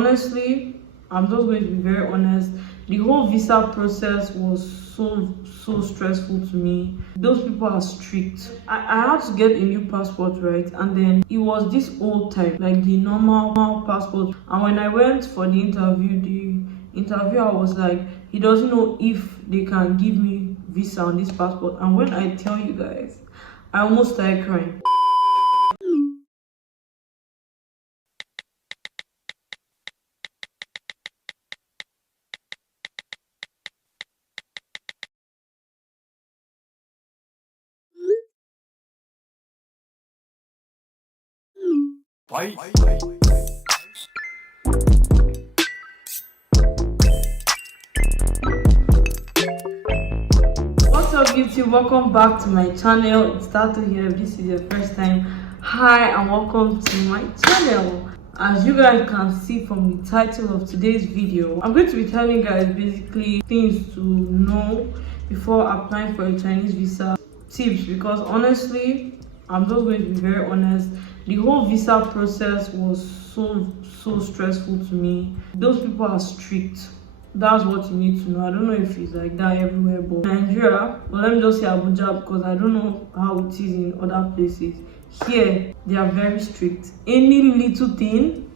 honestly, I'm just going to be very honest. The whole visa process was so stressful to me. Those people are strict. I had to get a new passport, right? And then it was this old type, like the normal passport. And when I went for the interviewer was like, he doesn't know if they can give me visa on this passport. And when I tell you guys, I almost started crying. Bye. What's up YouTube, welcome back to my channel. It's Tato here. If this is your first time, hi and welcome to my channel. As you guys can see from the title of today's video, I'm going to be telling you guys basically things to know before applying for a Chinese visa, tips, because honestly, I'm just going to be very honest, the whole visa process was so stressful to me. Those people are strict. That's what you need to know. I don't know if it's like that everywhere, but Nigeria, well, let me just say Abuja because I don't know how it is in other places. Here, they are very strict. Any little thing,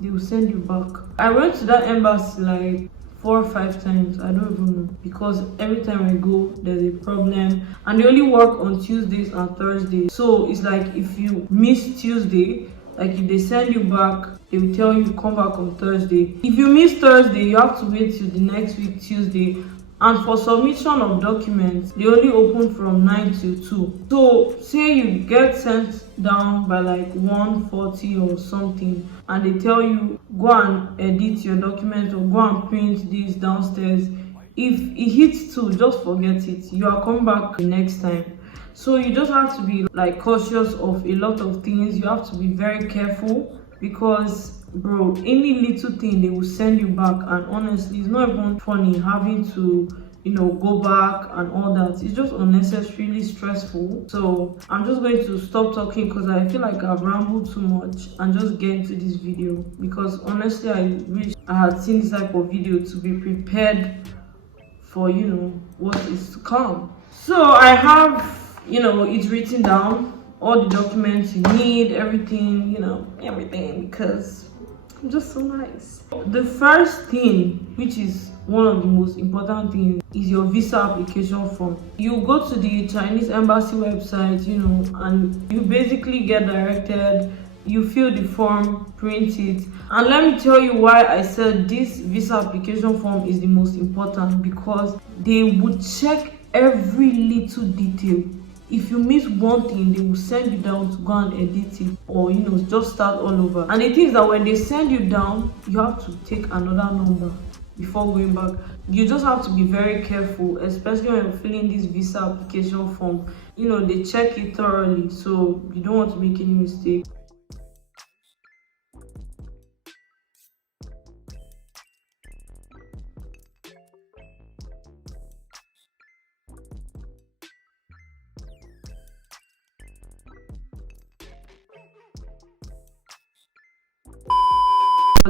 they will send you back. I went to that embassy like 4 or 5 times. I don't even know, because every time I go, there's a problem, and they only work on Tuesdays and Thursdays. So it's like if you miss Tuesday, like if they send you back, they will tell you come back on Thursday. If you miss Thursday, you have to wait till the next week Tuesday. And for submission of documents, they only open from 9 till 2. So say you get sent down by like 1:40 or something, and they tell you go and edit your document or go and print this downstairs. If it hits 2, just forget it. You are coming back the next time. So you just have to be like cautious of a lot of things. You have to be very careful, because bro, any little thing they will send you back, and honestly, it's not even funny having to go back and all that. It's just unnecessarily stressful. So I'm just going to stop talking because I feel like I've rambled too much and just get into this video, because honestly I wish I had seen this type of video to be prepared for what is to come. So I have it's written down, all the documents you need, everything, everything, because I'm just so nice. The first thing, which is one of the most important things, is your visa application form. You go to the Chinese embassy website, and you basically get directed, you fill the form, print it. And let me tell you why I said this visa application form is the most important, because they would check every little detail. If you miss one thing, they will send you down to go and edit it, or just start all over. And the thing is that when they send you down, you have to take another number before going back. You just have to be very careful, especially when you're filling this visa application form. They check it thoroughly, so you don't want to make any mistake.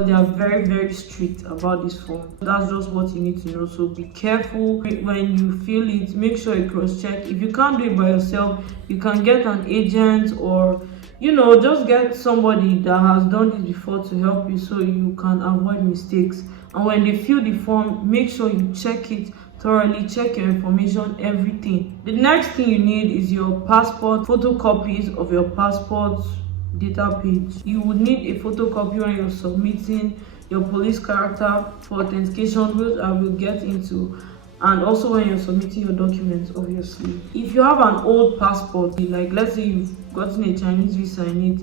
They are very strict about this form. That's just what you need to know. So be careful when you fill it. Make sure you cross-check. If you can't do it by yourself, you can get an agent, or just get somebody that has done this before to help you, so you can avoid mistakes. And when they fill the form, make sure you check it thoroughly, check your information, everything. The next thing you need is your passport, photocopies of your passport data page. You would need a photocopy when you're submitting your police character for authentication, which I will get into, and also when you're submitting your documents, obviously. If you have an old passport, like let's say you've gotten a Chinese visa in it,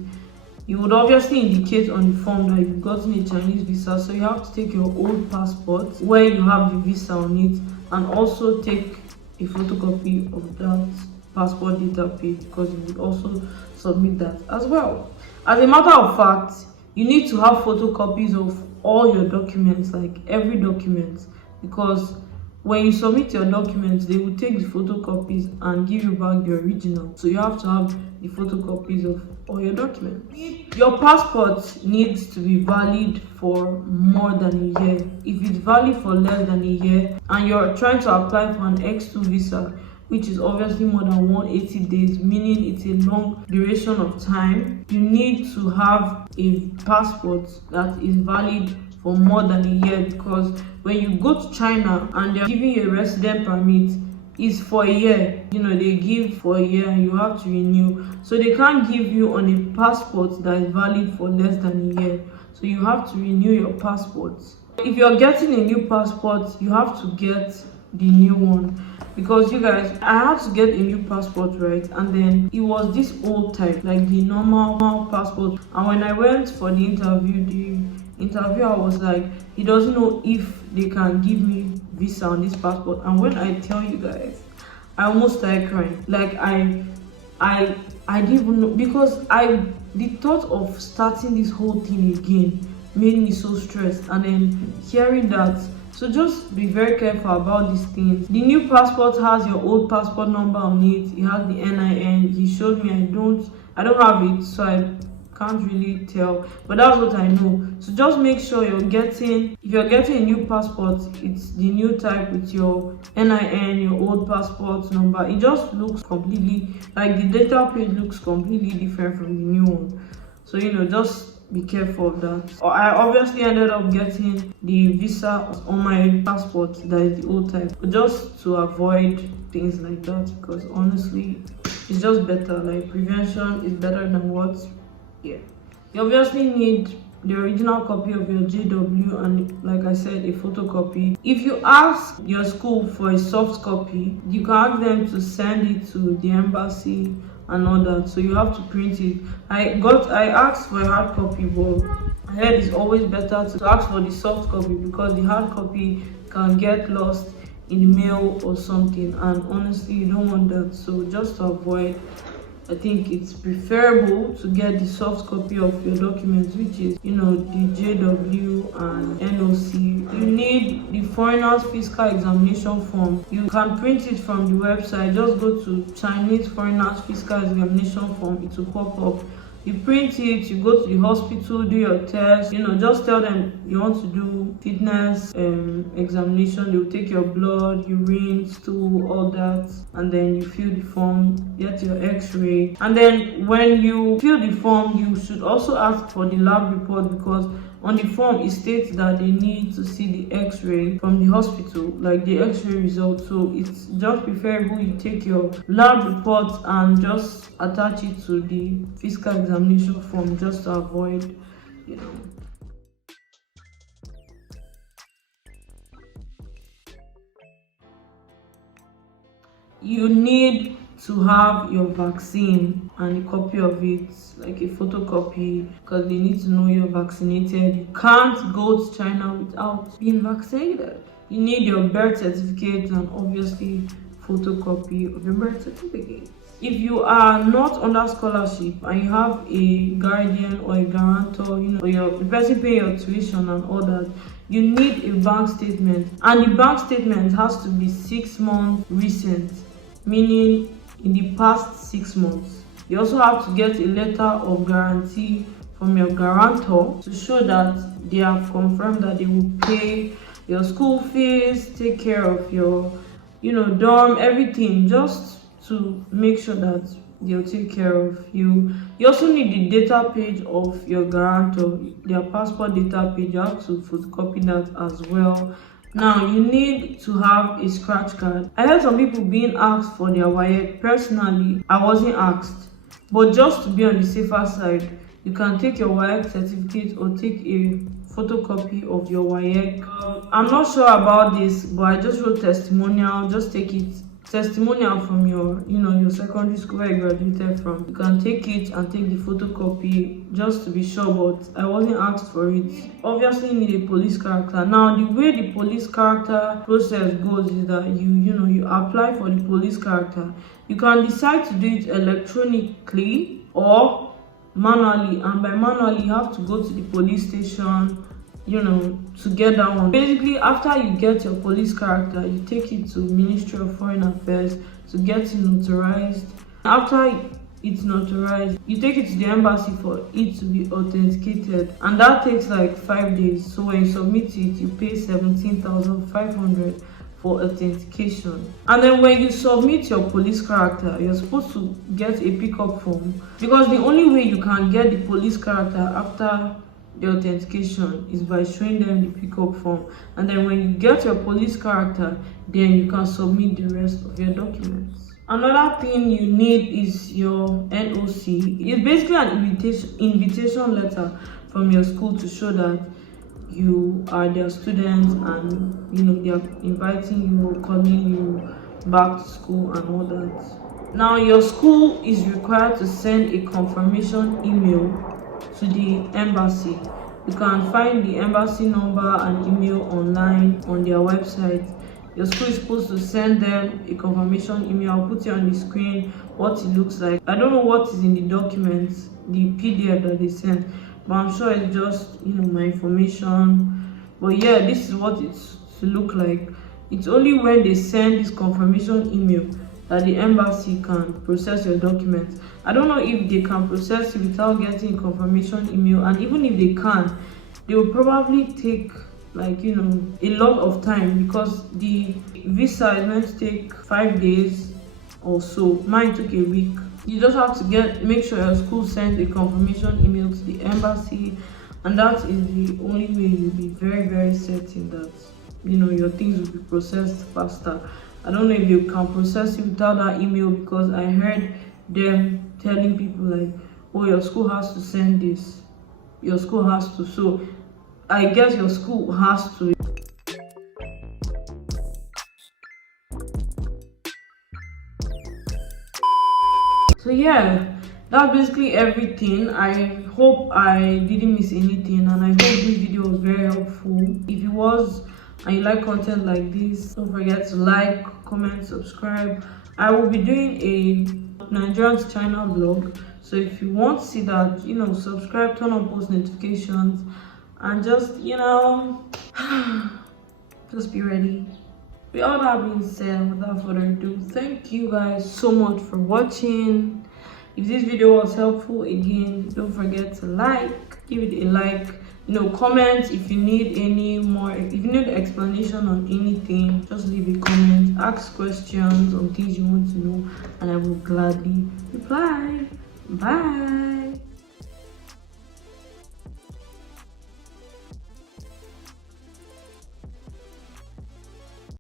you would obviously indicate on the form that you've gotten a Chinese visa. So you have to take your old passport where you have the visa on it, and also take a photocopy of that passport data page, because you would also submit that as well. As a matter of fact, you need to have photocopies of all your documents, like every document, because when you submit your documents, they will take the photocopies and give you back the original. So you have to have the photocopies of all your documents. Your passport needs to be valid for more than a year. If it's valid for less than a year and you're trying to apply for an X2 visa, which is obviously more than 180 days, meaning it's a long duration of time, you need to have a passport that is valid for more than a year, because when you go to China and they're giving you a resident permit, it's for a year. They give for a year and you have to renew. So they can't give you on a passport that is valid for less than a year. So you have to renew your passport. If you're getting a new passport, you have to get the new one, because you guys, I had to get a new passport, right? And then it was this old type, like the normal passport. And when I went for the interviewer was like, he doesn't know if they can give me visa on this passport. And when I tell you guys, I almost started crying. Like I didn't even know, because the thought of starting this whole thing again made me so stressed. And then hearing that, so just be very careful about these things. The new passport has your old passport number on it. It has the NIN. He showed me. I don't have it, so I can't really tell, but that's what I know. So just make sure if you're getting a new passport, it's the new type with your NIN, your old passport number. It just looks completely, like the data page looks completely different from the new one. So just be careful of that. I obviously ended up getting the visa on my passport that is the old type, just to avoid things like that, because honestly it's just better. Like, prevention is better than what. Yeah, you obviously need the original copy of your JW and, like I said, a photocopy. If you ask your school for a soft copy, you can ask them to send it to the embassy and all that, so you have to print it. I asked for a hard copy, but I heard it's always better to ask for the soft copy, because the hard copy can get lost in the mail or something, and honestly you don't want that. So just to avoid, I think it's preferable to get the soft copy of your documents, which is, the JW and NOC. You need the foreigner's fiscal examination form. You can print it from the website. Just go to Chinese foreigner's fiscal examination form. It will pop up. You print it, you go to the hospital, do your test, just tell them you want to do fitness examination. They will take your blood, urine, stool, all that, and then you fill the form, get your x-ray. And then when you fill the form, you should also ask for the lab report, because on the form it states that they need to see the x-ray from the hospital, like the x-ray results. So it's just preferable you take your lab report and just attach it to the fiscal examination form, just to avoid, You need to have your vaccine and a copy of it, like a photocopy, because they need to know you're vaccinated. You can't go to China without being vaccinated. You need your birth certificate and obviously photocopy of your birth certificate. If you are not under scholarship and you have a guardian or a guarantor, or the person paying your tuition and all that, you need a bank statement, and the bank statement has to be 6 months recent, meaning in the past 6 months. You also have to get a letter of guarantee from your guarantor to show that they have confirmed that they will pay your school fees, take care of your, dorm, everything, just to make sure that they'll take care of you. You also need the data page of your guarantor, their passport data page. You have to photocopy that as well. Now, you need to have a scratch card. I heard some people being asked for their WAEC. Personally, I wasn't asked, but just to be on the safer side, you can take your WAEC certificate or take a photocopy of your WAEC. I'm not sure about this, but I just wrote testimonial. Just take it. Testimonial from your secondary school where you graduated from. You can take it and take the photocopy just to be sure, but I wasn't asked for it. Obviously, you need a police character. Now, the way the police character process goes is that you apply for the police character. You can decide to do it electronically or manually, and by manually you have to go to the police station to get that one. Basically, after you get your police character, you take it to Ministry of Foreign Affairs to get it notarized. After it's notarized, you take it to the embassy for it to be authenticated, and that takes like 5 days. So when you submit it, you pay 17,500 for authentication. And then when you submit your police character, you're supposed to get a pickup form, because the only way you can get the police character after the authentication is by showing them the pickup form. And then when you get your police character, then you can submit the rest of your documents. Another thing you need is your NOC. It's basically an invitation letter from your school to show that you are their student, and they are inviting you or calling you back to school and all that. Now your school is required to send a confirmation email to the embassy. You can find the embassy number and email online on their website. Your school is supposed to send them a confirmation email. I'll put it on the screen what it looks like. I don't know what is in the documents, the PDF that they sent, but I'm sure it's just my information. But yeah, this is what it's to look like. It's only when they send this confirmation email that the embassy can process your documents. I don't know if they can process it without getting a confirmation email, and even if they can, they will probably take a lot of time, because the visa is meant to take 5 days or so. Mine took a week. You just have to make sure your school sends a confirmation email to the embassy, and that is the only way you'll be very, very certain that your things will be processed faster. I don't know if you can process it without that email, because I heard them telling people like, oh, your school has to send this, your school has to. So I guess your school has to. So yeah, that's basically everything. I hope I didn't miss anything, and I hope this video was very helpful. If it was, and you like content like this, don't forget to like, comment, subscribe. I will be doing a Nigerian to China vlog, so if you want to see that, subscribe, turn on post notifications, and just just be ready. With all that being said, without further ado, thank you guys so much for watching. If this video was helpful, again, don't forget to give it a like, comment if you need any more, if you need explanation on anything, just leave a comment, ask questions on things you want to know, and I will gladly reply. Bye.